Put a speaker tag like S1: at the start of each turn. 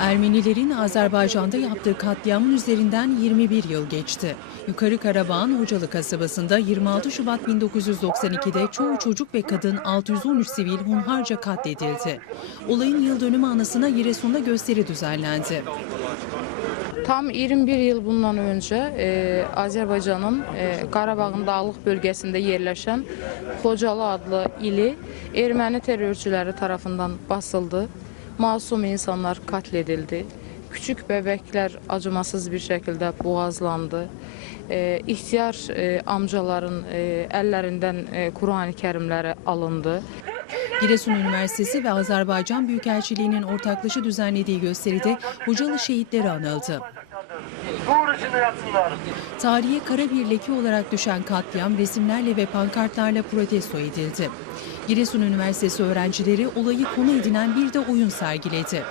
S1: Ermenilerin Azerbaycan'da yaptığı katliamın üzerinden 21 yıl geçti. Yukarı Karabağ'ın Hocalı kasabasında 26 Şubat 1992'de çoğu çocuk ve kadın 613 sivil hunharca katledildi. Olayın yıl dönümü anısına Giresun'da gösteri düzenlendi.
S2: Tam 21 yıl bundan önce e, Azərbaycanın e, Qarabağın dağlıq bölgəsində yerləşən Xocalı adlı ili erməni terrorçuları tarafından basıldı. Masum insanlar katledildi. Küçük bebekler acımasız bir şekilde boğazlandı. E, ihtiyar e, amcaların e, ellerinden e, Kur'an-ı Kerimleri alındı.
S1: Giresun Üniversitesi ve Azerbaycan Büyükelçiliği'nin ortaklaşa düzenlediği gösteride Hocalı şehitleri anıldı. Tarihe kara bir leke olarak düşen katliam resimlerle ve pankartlarla protesto edildi. Giresun Üniversitesi öğrencileri olayı konu edinen bir de oyun sergiledi.